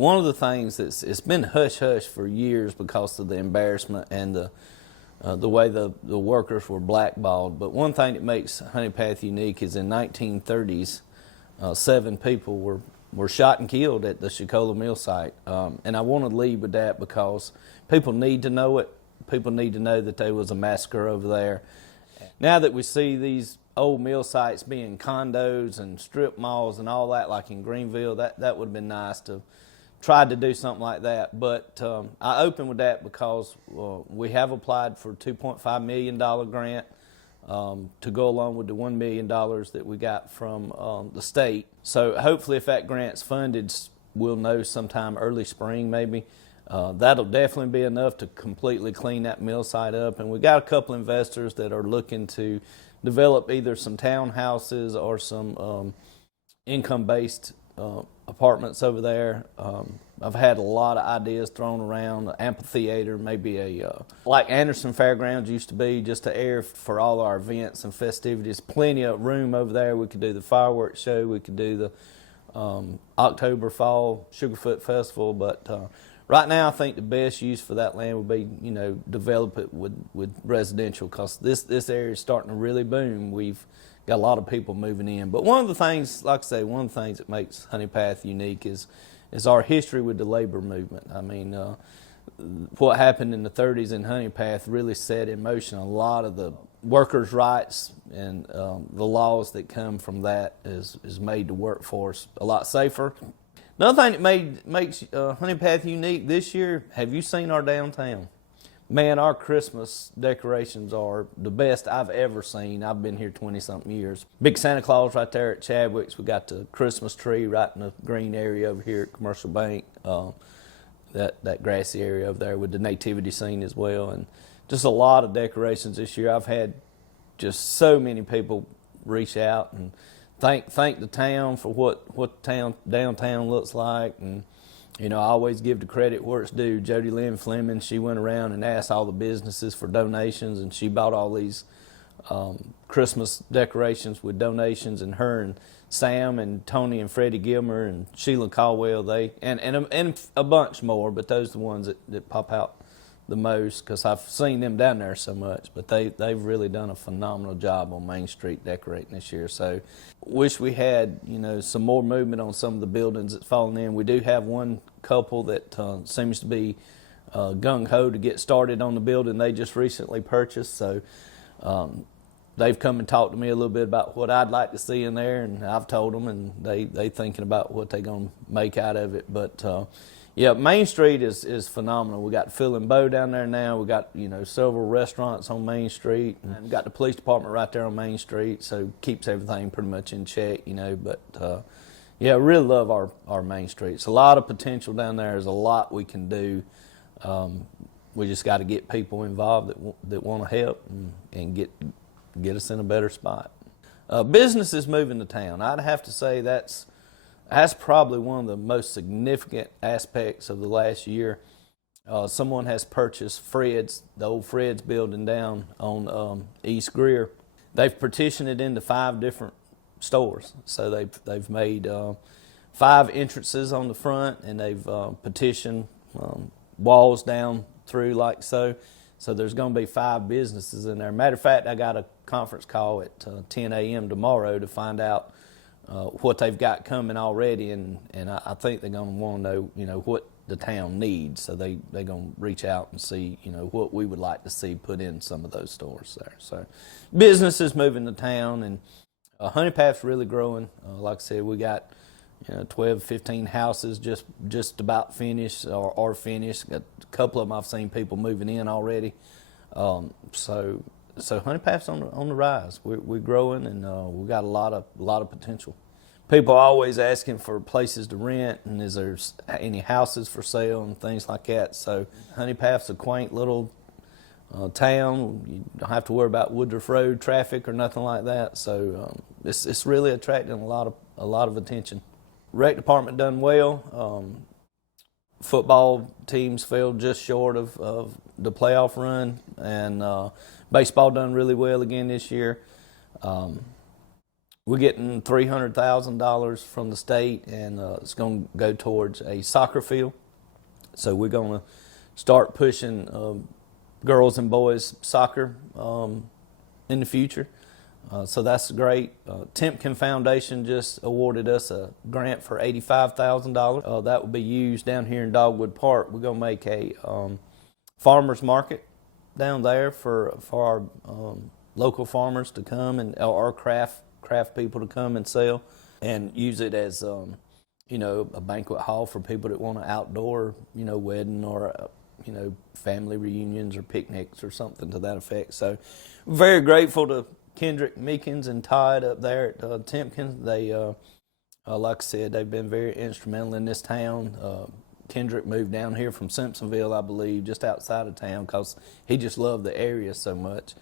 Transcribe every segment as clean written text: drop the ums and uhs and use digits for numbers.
one of the things it's been hush-hush for years because of the embarrassment and the way the workers were blackballed. But one thing that makes Honea Path unique is in 1930s, 7 people were shot and killed at the Chicola mill site. And I want to lead with that because people need to know it. People need to know that there was a massacre over there. Now that we see these old mill sites being condos and strip malls and all that, like in Greenville, that would have been nice to try to do something like that. But I open with that because we have applied for a $2.5 million grant to go along with the $1 million that we got from the state. So hopefully if that grant's funded, we'll know sometime early spring maybe. That'll definitely be enough to completely clean that mill site up. And we got a couple investors that are looking to develop either some townhouses or some income-based apartments over there. I've had a lot of ideas thrown around, an amphitheater, maybe like Anderson Fairgrounds used to be, just an area for all our events and festivities. Plenty of room over there. We could do the fireworks show. We could do the October Fall Sugarfoot Festival. But right now, I think the best use for that land would be, develop it with residential, because this area is starting to really boom. We've got a lot of people moving in. But one of the things, like I say, one of the things that makes Honea Path unique is our history with the labor movement. I mean, what happened in the 30s in Honea Path really set in motion a lot of the workers' rights, and the laws that come from that is made the workforce a lot safer. Another thing that makes Honea Path unique this year, have you seen our downtown? Man, our Christmas decorations are the best I've ever seen. I've been here 20-something years. Big Santa Claus right there at Chadwick's. We got the Christmas tree right in the green area over here at Commercial Bank. That grassy area over there with the nativity scene as well. And just a lot of decorations this year. I've had just so many people reach out and thank the town for what downtown looks like. And I always give the credit where it's due. Jody Lynn Fleming, she went around and asked all the businesses for donations, and she bought all these Christmas decorations with donations. And her and Sam and Tony and Freddie Gilmer and Sheila Caldwell, and a bunch more, but those are the ones that pop out the most because I've seen them down there so much. But they've really done a phenomenal job on Main Street decorating this year. So wish we had some more movement on some of the buildings that's fallen in. We do have one couple that seems to be gung-ho to get started on the building they just recently purchased. So they've come and talked to me a little bit about what I'd like to see in there, and I've told them, and they thinking about what they're going to make out of it. But yeah, Main Street is phenomenal. We got Phil and Bo down there now. We got several restaurants on Main Street, and we got the police department right there on Main Street, so keeps everything pretty much in check, But yeah, I really love our Main Street. It's a lot of potential down there. There's a lot we can do. We just got to get people involved that want to help and get us in a better spot. Business is moving to town. I'd have to say that's probably one of the most significant aspects of the last year. Someone has purchased Fred's, the old Fred's building down on East Greer. They've partitioned it into 5 different stores. So they've made 5 entrances on the front, and they've petitioned walls down through like so. So there's going to be 5 businesses in there. Matter of fact, I got a conference call at 10 a.m. tomorrow to find out what they've got coming already, and I think they're going to want to know, what the town needs. So they're going to reach out and see, what we would like to see put in some of those stores there. So business is moving to town, and Honea Path's really growing. Like I said, we got 12, 15 houses just about finished or finished. A couple of them I've seen people moving in already. So Honea Path's on the rise. We're growing, and we got a lot of potential. People are always asking for places to rent, and is there any houses for sale and things like that. So Honea Path's a quaint little town. You don't have to worry about Woodruff Road traffic or nothing like that. So it's really attracting a lot of attention. Rec department done well. Football teams fell just short of the playoff run, and baseball done really well again this year. We're getting $300,000 from the state, and it's going to go towards a soccer field. So we're going to start pushing girls and boys soccer in the future. So that's great. Timpkin Foundation just awarded us a grant for $85,000. That will be used down here in Dogwood Park. We're going to make a farmers market down there for our local farmers to come, and our craft people to come and sell, and use it as a banquet hall for people that want an outdoor wedding or family reunions or picnics or something to that effect. So very grateful to Kendrick Meekins and Todd up there at Timpkins. They like I said, they've been very instrumental in this town. Kendrick moved down here from Simpsonville, I believe, just outside of town, because he just loved the area so much.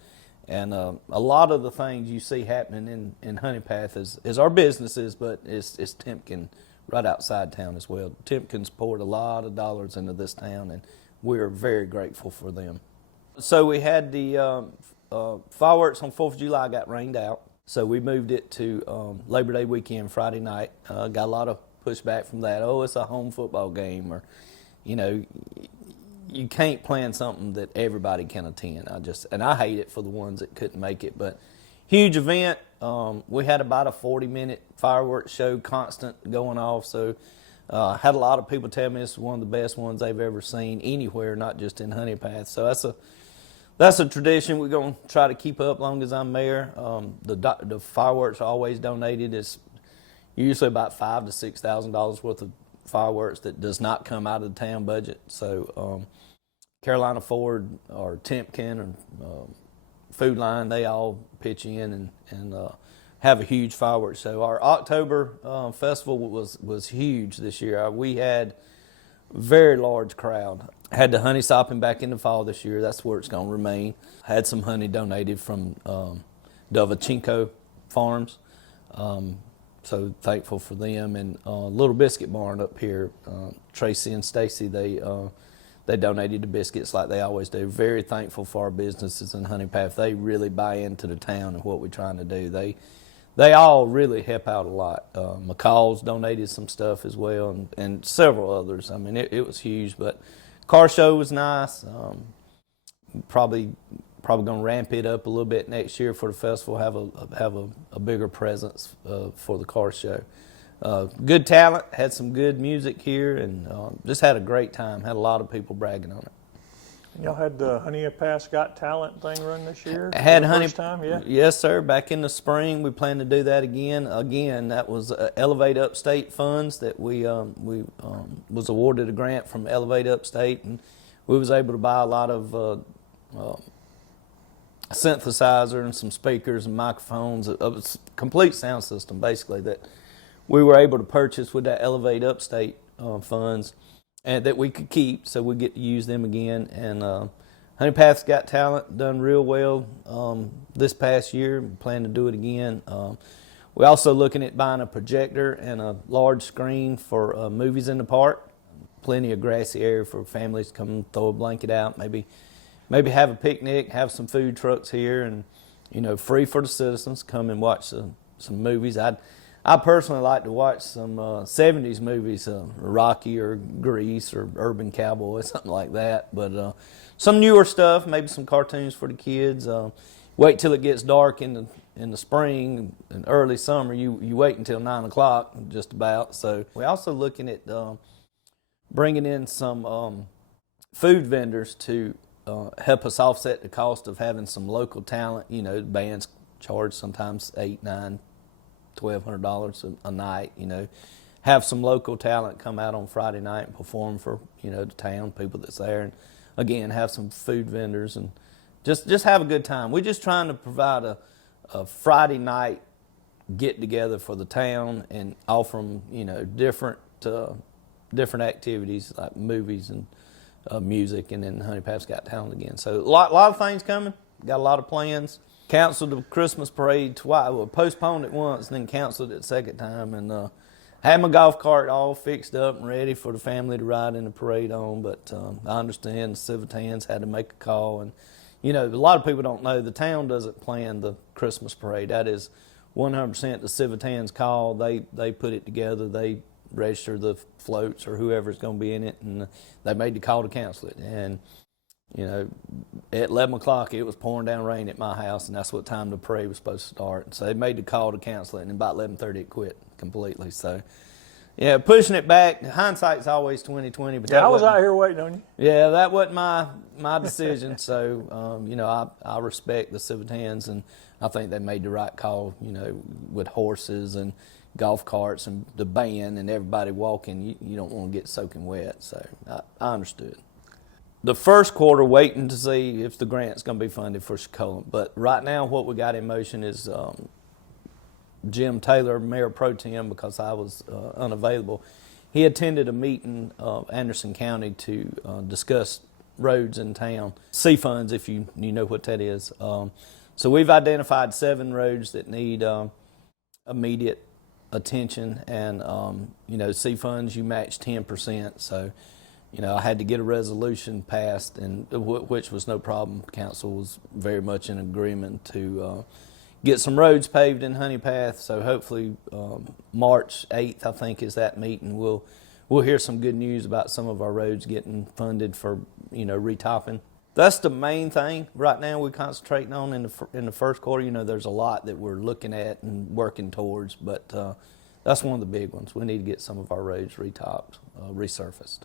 And a lot of the things you see happening in Honey Path is our businesses, but it's Timpkin right outside town as well. Timpkins poured a lot of dollars into this town, and we're very grateful for them. So we had the fireworks on 4th of July got rained out, so we moved it to Labor Day weekend, Friday night. Got a lot of pushback from that. Oh, it's a home football game, or you can't plan something that everybody can attend. I hate it for the ones that couldn't make it, but huge event. We had about a 40-minute fireworks show constant going off, so had a lot of people tell me it's one of the best ones they've ever seen anywhere, not just in Honey Path. So that's a tradition we're going to try to keep up long as I'm mayor. The fireworks are always donated. It's usually about $5,000 to $6,000 worth of fireworks that does not come out of the town budget. So Carolina Ford or Timpkin or Food Line, they all pitch in and have a huge fireworks show. Our October festival was huge this year. We had a very large crowd. Had the honey sopping back in the fall this year. That's where it's going to remain. Had some honey donated from Dovachenko Farms. So thankful for them. And Little Biscuit Barn up here, Tracy and Stacy, they donated the biscuits like they always do. Very thankful for our businesses in Honey Path. They really buy into the town and what we're trying to do. They all really help out a lot. McCall's donated some stuff as well, and several others. I mean, it was huge. But car show was nice. Probably going to ramp it up a little bit next year for the festival. Have a bigger presence for the car show. Good talent. Had some good music here, and just had a great time. Had a lot of people bragging on it. Y'all had the Honea Pass Got Talent thing run this year? Had Honey, first time, yeah? Yes, sir. Back in the spring, we plan to do that again. Again, that was Elevate Upstate funds that we was awarded a grant from Elevate Upstate, and we was able to buy a lot of synthesizer and some speakers and microphones, a complete sound system basically that we were able to purchase with that Elevate Upstate funds, and that we could keep, so we get to use them again. And Honey Path's Got Talent done real well this past year. We plan to do it again. We're also looking at buying a projector and a large screen for movies in the park. Plenty of grassy area for families to come throw a blanket out, maybe have a picnic, have some food trucks here, and free for the citizens. Come and watch some movies. I personally like to watch some 70s movies, Rocky or Grease or Urban Cowboy, something like that. But some newer stuff, maybe some cartoons for the kids. Wait till it gets dark in the spring and early summer. You wait until 9 o'clock just about. So we're also looking at bringing in some food vendors to help us offset the cost of having some local talent. Bands charge sometimes $800, $900, $1,200 a night. Have some local talent come out on Friday night and perform for the town people that's there, and again have some food vendors and just have a good time. We're just trying to provide a Friday night get together for the town and offer them different activities like movies and music, and then Honey Path's Got Talent again. So a lot of things coming. Got a lot of plans. Canceled the Christmas parade twice. Well, postponed it once and then canceled it the second time. And had my golf cart all fixed up and ready for the family to ride in the parade on. But I understand the Civitans had to make a call. And, a lot of people don't know the town doesn't plan the Christmas parade. That is 100% the Civitans call. They put it together. They register the floats or whoever's going to be in it, and they made the call to cancel it. And you know, at 11 o'clock, it was pouring down rain at my house, and that's what time the parade was supposed to start. So they made the call to cancel it, and about 11:30, it quit completely. So, yeah, pushing it back. Hindsight's always 20/20. But Yeah, I was out here waiting on you. Yeah, that wasn't my decision. So, you know, I respect the Civitans, and I think they made the right call. You know, with horses and golf carts and the band and everybody walking, you don't want to get soaking wet. So I understood. The first quarter, waiting to see if the grant's going to be funded for Chicola. But right now, what we got in motion is Jim Taylor, Mayor Pro Tem, because I was unavailable. He attended a meeting of Anderson County to discuss roads in town, C funds, if you know what that is. So we've identified 7 roads that need immediate attention, and you know, C funds, you match 10%. So, you know, I had to get a resolution passed, and which was no problem. Council was very much in agreement to get some roads paved in Honey Path. So hopefully March 8th, I think, is that meeting. We'll hear some good news about some of our roads getting funded for, you know, retopping. That's the main thing right now we're concentrating on in the first quarter. You know, there's a lot that we're looking at and working towards, but that's one of the big ones. We need to get some of our roads retopped, resurfaced.